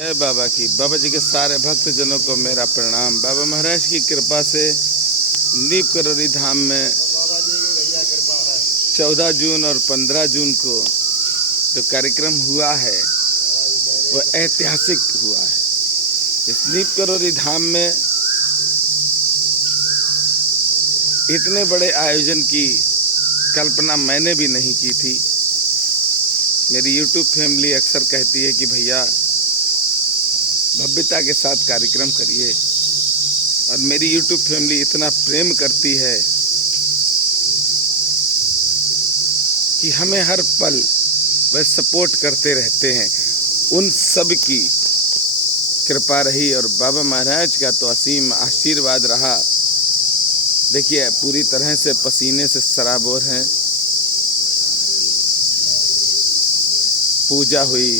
जय बाबा की। बाबा जी के सारे भक्तजनों को मेरा प्रणाम। बाबा महाराज की कृपा से नीप करोली धाम में 14 जून और 15 जून को जो कार्यक्रम हुआ है वो ऐतिहासिक हुआ है। इस नीप करोली धाम में इतने बड़े आयोजन की कल्पना मैंने भी नहीं की थी। मेरी YouTube फैमिली अक्सर कहती है कि भैया भव्यता के साथ कार्यक्रम करिए, और मेरी YouTube फैमिली इतना प्रेम करती है कि हमें हर पल वह सपोर्ट करते रहते हैं। उन सब की कृपा रही और बाबा महाराज का तो असीम आशीर्वाद रहा। देखिए पूरी तरह से पसीने से सराबोर हैं। पूजा हुई,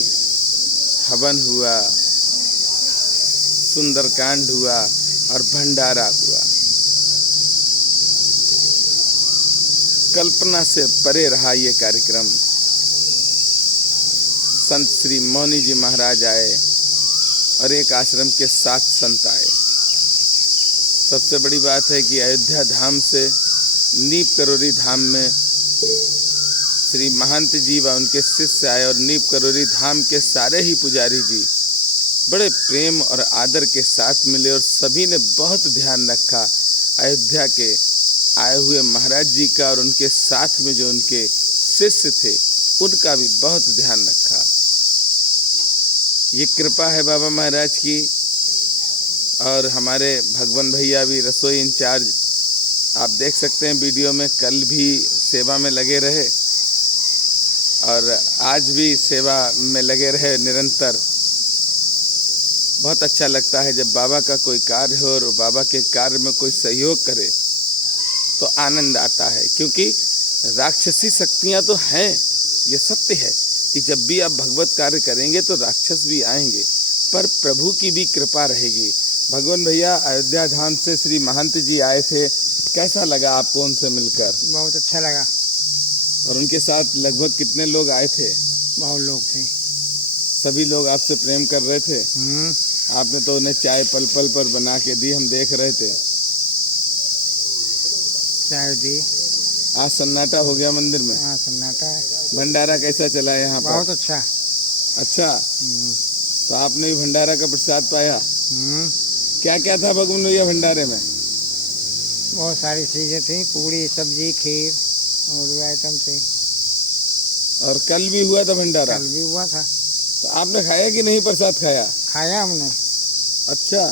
हवन हुआ, सुंदरकांड हुआ और भंडारा हुआ। कल्पना से परे रहा ये कार्यक्रम। संत श्री मौनी जी महाराज आए और एक आश्रम के 7 संत आए। सबसे बड़ी बात है कि अयोध्या धाम से नीप करोली धाम में श्री महंत जी व उनके शिष्य आए और नीप करोली धाम के सारे ही पुजारी जी बड़े प्रेम और आदर के साथ मिले और सभी ने बहुत ध्यान रखा अयोध्या के आए हुए महाराज जी का, और उनके साथ में जो उनके शिष्य थे उनका भी बहुत ध्यान रखा। ये कृपा है बाबा महाराज की। और हमारे भगवान भैया भी रसोई इंचार्ज, आप देख सकते हैं वीडियो में, कल भी सेवा में लगे रहे और आज भी सेवा में लगे रहे निरंतर। बहुत अच्छा लगता है जब बाबा का कोई कार्य हो और बाबा के कार्य में कोई सहयोग करे तो आनंद आता है, क्योंकि राक्षसी शक्तियां तो हैं। ये सत्य है कि जब भी आप भगवत कार्य करेंगे तो राक्षस भी आएंगे, पर प्रभु की भी कृपा रहेगी। भगवान भैया अयोध्या धाम से श्री महंत जी आए थे, कैसा लगा आपको उनसे मिलकर? बहुत अच्छा लगा। और उनके साथ लगभग कितने लोग आए थे? बहुत लोग थे। सभी लोग आपसे प्रेम कर रहे थे। आपने तो उन्हें चाय पल पल पर बना के दी, हम देख रहे थे। चाय दी। आज सन्नाटा हो गया मंदिर में। हाँ सन्नाटा है। भंडारा कैसा चला है यहाँ पर? बहुत अच्छा। अच्छा, तो आपने भी भंडारा का प्रसाद पाया? क्या क्या था भगवान भैया भंडारे में? बहुत सारी चीजें थी, पूड़ी सब्जी खीर और भी आइटम थे। और कल भी हुआ था भंडारा? कल भी हुआ था। तो आपने खाया कि नहीं प्रसाद खाया? खाया हमने। अच्छा,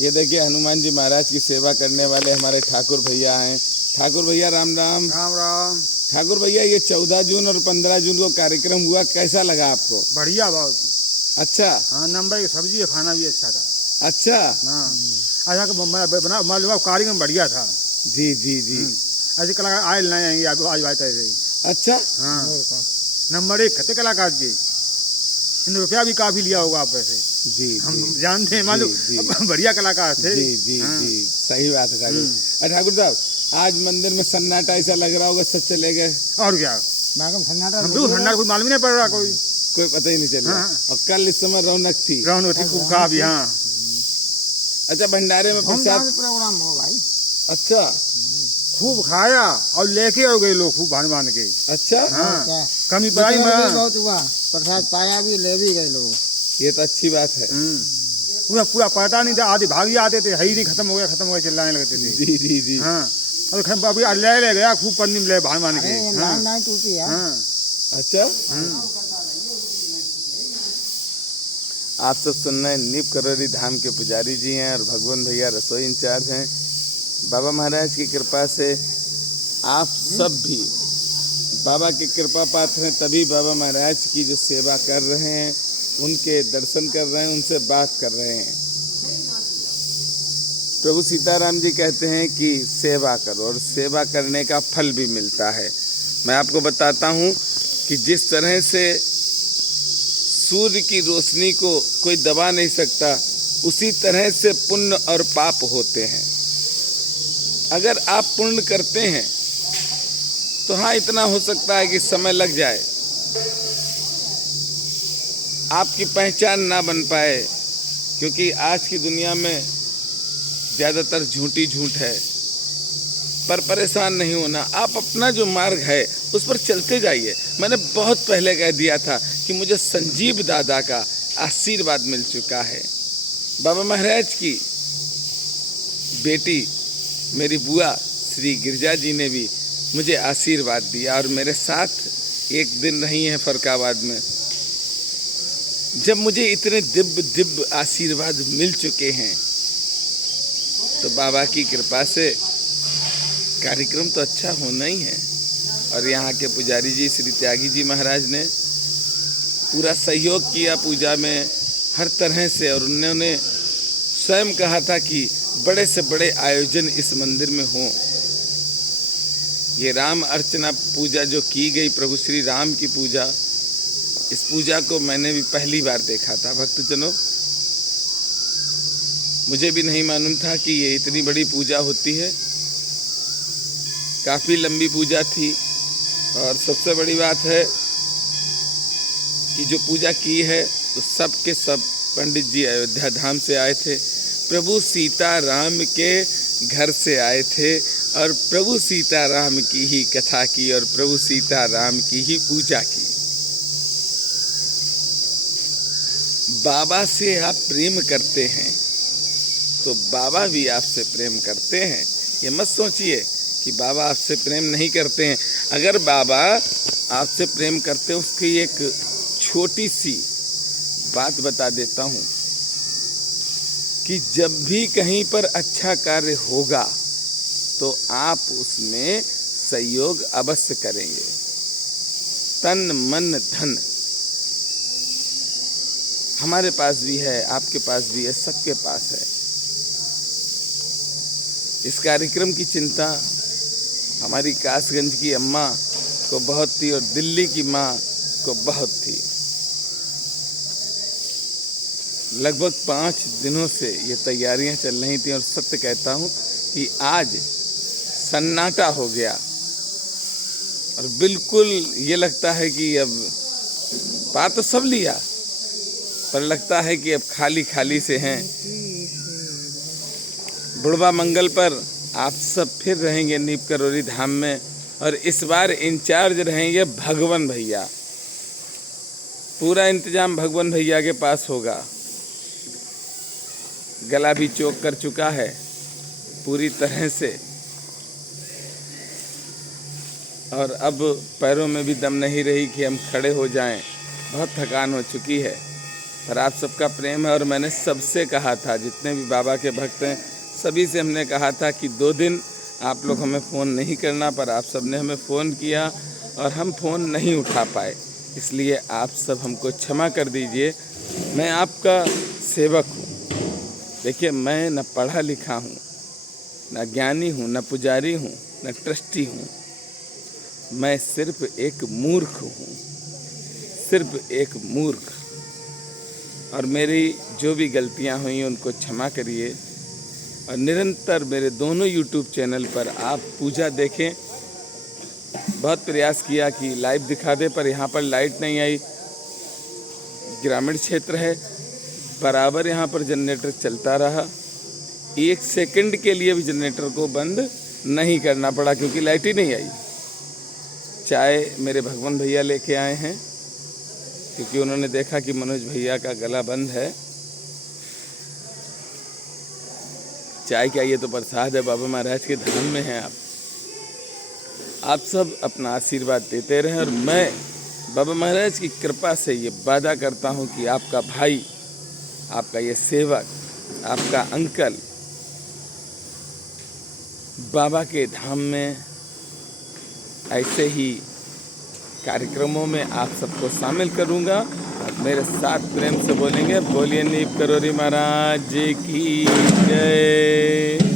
ये देखिए हनुमान जी महाराज की सेवा करने वाले हमारे ठाकुर भैया हैं। ठाकुर भैया राम राम। राम राम। ठाकुर भैया ये 14 जून और 15 जून को कार्यक्रम हुआ, कैसा लगा आपको? बढ़िया बहुत। अच्छा। हाँ, नंबर की सब्जी खाना भी अच्छा था। अच्छा। हाँ, अच्छा कार्यक्रम बढ़िया था। जी जी जी। ऐसे कलाकार आए नहीं आएंगे आज बात ऐसे ही। अच्छा। हाँ, नंबर 1 खते कलाकार जी। रुपया भी काफी लिया होगा आप पैसे। जी हम जानते हैं, मालूम बढ़िया कलाकार थे। जी जी जी, सही बात है ठाकुर। ठाकुर साहब, आज मंदिर में सन्नाटा ऐसा लग रहा होगा, सब चले गए। और क्या सन्नाटा? सन्नाटा कोई मालूम ही नहीं पड़ रहा, कोई पता ही नहीं चल रहा। और कल इस समय रौनक थी। रौनक थी खूब काफी। हाँ। अच्छा, भंडारे में प्रसाद प्रोग्राम हो भाई। अच्छा, खूब खाया और लेके हो गए लोग खूब भान के। अच्छा। हाँ, कमी पड़ाई में बहुत हुआ, प्रसाद पाया भी, ले भी गए लोग। ये तो अच्छी बात है। पूरा पता नहीं था, आधे भागी आते थे, है ही नहीं, खत्म हो गया चिल्लाने लगते थे। जी जी जी। हाँ, अभी ले गया खूब पन्नी में ले भान के। हाँ, टूटी है। हाँ। अच्छा। आप सब सुन रहे हैं, नीप करोली धाम के पुजारी जी हैं और भगवान भैया रसोई इंचार्ज हैं। बाबा महाराज की कृपा से आप सब भी बाबा की कृपा पात्र हैं, तभी बाबा महाराज की जो सेवा कर रहे हैं, उनके दर्शन कर रहे हैं, उनसे बात कर रहे हैं। प्रभु सीताराम जी कहते हैं कि सेवा करो और सेवा करने का फल भी मिलता है। मैं आपको बताता हूँ कि जिस तरह से सूर्य की रोशनी को कोई दबा नहीं सकता, उसी तरह से पुण्य और पाप होते हैं। अगर आप पुण्य करते हैं तो हाँ, इतना हो सकता है कि समय लग जाए, आपकी पहचान ना बन पाए, क्योंकि आज की दुनिया में ज़्यादातर झूठी झूठ है। पर परेशान नहीं होना, आप अपना जो मार्ग है उस पर चलते जाइए। मैंने बहुत पहले कह दिया था कि मुझे संजीव दादा का आशीर्वाद मिल चुका है। बाबा महाराज की बेटी मेरी बुआ श्री गिरजा जी ने भी मुझे आशीर्वाद दिया और मेरे साथ एक दिन रही हैं फरकाबाद में। जब मुझे इतने दिव्य आशीर्वाद मिल चुके हैं तो बाबा की कृपा से कार्यक्रम तो अच्छा होना ही है। और यहाँ के पुजारी जी श्री त्यागी जी महाराज ने पूरा सहयोग किया पूजा में हर तरह से, और उन्होंने स्वयं कहा था कि बड़े से बड़े आयोजन इस मंदिर में हों। ये राम अर्चना पूजा जो की गई, प्रभु श्री राम की पूजा, इस पूजा को मैंने भी पहली बार देखा था। भक्तजनों, मुझे भी नहीं मालूम था कि ये इतनी बड़ी पूजा होती है। काफ़ी लंबी पूजा थी और सबसे बड़ी बात है कि जो पूजा की है तो सब के सब पंडित जी अयोध्या धाम से आए थे, प्रभु सीता राम के घर से आए थे और प्रभु सीता राम की ही कथा की और प्रभु सीता राम की ही पूजा की। बाबा से आप प्रेम करते हैं तो बाबा भी आपसे प्रेम करते हैं। ये मत सोचिए कि बाबा आपसे प्रेम नहीं करते हैं। अगर बाबा आपसे प्रेम करते हैं, उसकी एक छोटी सी बात बता देता हूँ कि जब भी कहीं पर अच्छा कार्य होगा तो आप उसमें सहयोग अवश्य करेंगे। तन मन धन हमारे पास भी है, आपके पास भी है, सबके पास है। इस कार्यक्रम की चिंता हमारी कासगंज की अम्मा को बहुत थी और दिल्ली की माँ को बहुत थी। लगभग 5 दिनों से ये तैयारियां चल रही थी और सत्य कहता हूँ कि आज सन्नाटा हो गया और बिल्कुल ये लगता है कि अब पा तो सब लिया पर लगता है कि अब खाली खाली से हैं। बुढ़वा मंगल पर आप सब फिर रहेंगे नीप करोरी धाम में और इस बार इंचार्ज रहेंगे भगवान भैया। पूरा इंतजाम भगवान भैया के पास होगा। गला भी चोक कर चुका है पूरी तरह से और अब पैरों में भी दम नहीं रही कि हम खड़े हो जाएं। बहुत थकान हो चुकी है पर आप सबका प्रेम है और मैंने सबसे कहा था, जितने भी बाबा के भक्त हैं सभी से हमने कहा था कि 2 दिन आप लोग हमें फ़ोन नहीं करना, पर आप सब ने हमें फ़ोन किया और हम फ़ोन नहीं उठा पाए। इसलिए आप सब हमको क्षमा कर दीजिए। मैं आपका सेवक हूँ। देखिए, मैं न पढ़ा लिखा हूँ, न ज्ञानी हूँ, न पुजारी हूँ, न ट्रस्टी हूँ। मैं सिर्फ एक मूर्ख हूँ, सिर्फ एक मूर्ख। और मेरी जो भी गलतियाँ हुई उनको क्षमा करिए और निरंतर मेरे दोनों YouTube चैनल पर आप पूजा देखें। बहुत प्रयास किया कि लाइव दिखा दे पर यहाँ पर लाइट नहीं आई। ग्रामीण क्षेत्र है, बराबर यहाँ पर जनरेटर चलता रहा। 1 सेकंड के लिए भी जनरेटर को बंद नहीं करना पड़ा क्योंकि लाइट ही नहीं आई। चाय मेरे भगवान भैया लेके आए हैं क्योंकि उन्होंने देखा कि मनोज भैया का गला बंद है। चाय क्या, ये तो प्रसाद है, बाबा महाराज के धाम में हैं आप सब अपना आशीर्वाद देते रहें और मैं बाबा महाराज की कृपा से ये वादा करता हूँ कि आपका भाई, आपका ये सेवक, आपका अंकल बाबा के धाम में ऐसे ही कार्यक्रमों में आप सबको शामिल करूँगा। और मेरे साथ प्रेम से बोलेंगे, बोलिए नीप करोरी महाराज की जय।